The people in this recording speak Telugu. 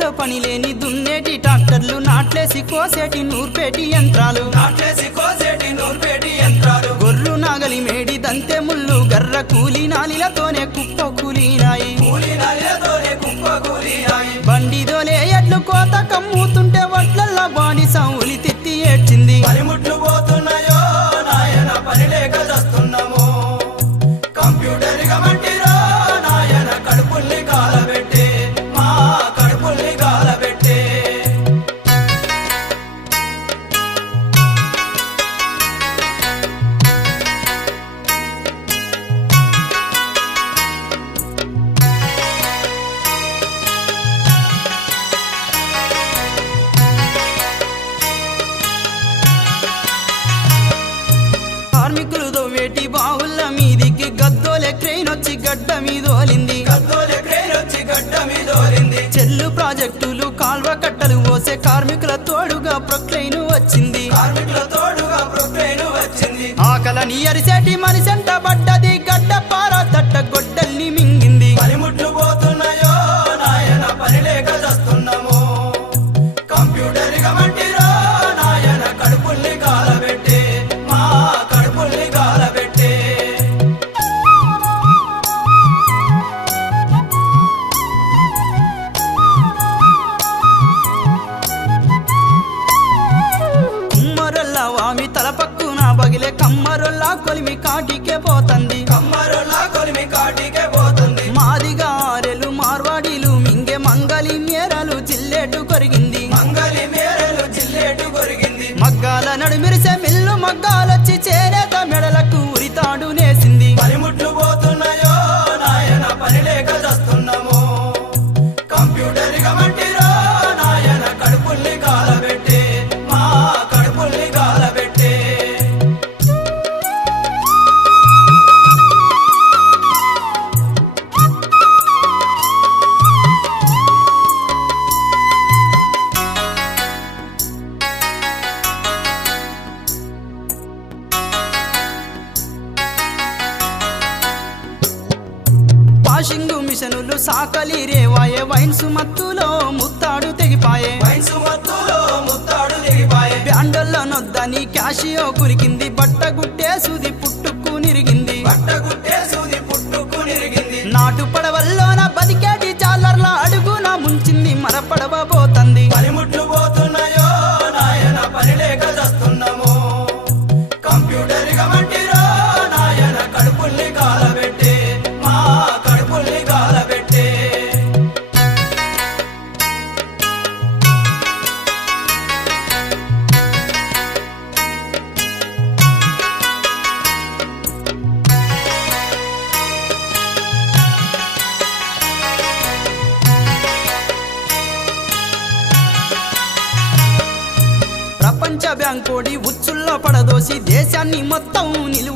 ఎడ్లతో పని లేని దున్నేటి ట్రాక్టర్లు నాట్లేసి కోసేటి నూర్పేటి యంత్రాలు. నాట్లేసి కోసేటి నూర్పేటి యంత్రాలు. గొర్రు నాగలి మేడి దంతె ముళ్ళు గర్ర కూలి నాలిలతోనే కుప్ప కూలినాయి. బండిదోలే ఎడ్లు కోత కమ్ముతుంటే వడ్లల్లా బాణి దోవేటి బావుల మీదికి గద్దోలే క్రెయిన్ వచ్చి గడ్డ మీదోలింది. కత్తోలే క్రేన్ వచ్చి గడ్డ చెల్లు ప్రాజెక్టులు కాల్వ కట్టలు పోసే కార్మికుల తోడుగా ప్రొక్లైన్ కొలిమి కాటికే పోతంది. కమ్మరులా కొలిమి కాటికే పోతుంది. మాదిగా ఆరెలు మార్వాడీలు మింగే మంగలి మేరలు చిల్లేటు కొరిగింది. మంగలి మేరలు జిల్లేటు కొరిగింది. మగ్గాల నడుమిరిసే మిల్లు మగ్గాలొచ్చి చేనేత మెడలకు ఉరితాడు నేసింది. పనిముట్లు పోతున్నాయో నాయన పని లేక కంప్యూటర్ గమంటిరో మిషనులు సాకలి రేవాయే. వైన్స్ మత్తులో ముత్తాడు తెగిపాయే. వయసు మత్తులో ముత్తాడు దిగిపాయే బ్యాండల్లో నొద్దని క్యాషియో కురికింది. బట్ట గుట్టే సుది ప్రపంచ బ్యాంకోడి ఉచ్చుల్లో పడదోసి దేశాన్ని మొత్తం నిలువున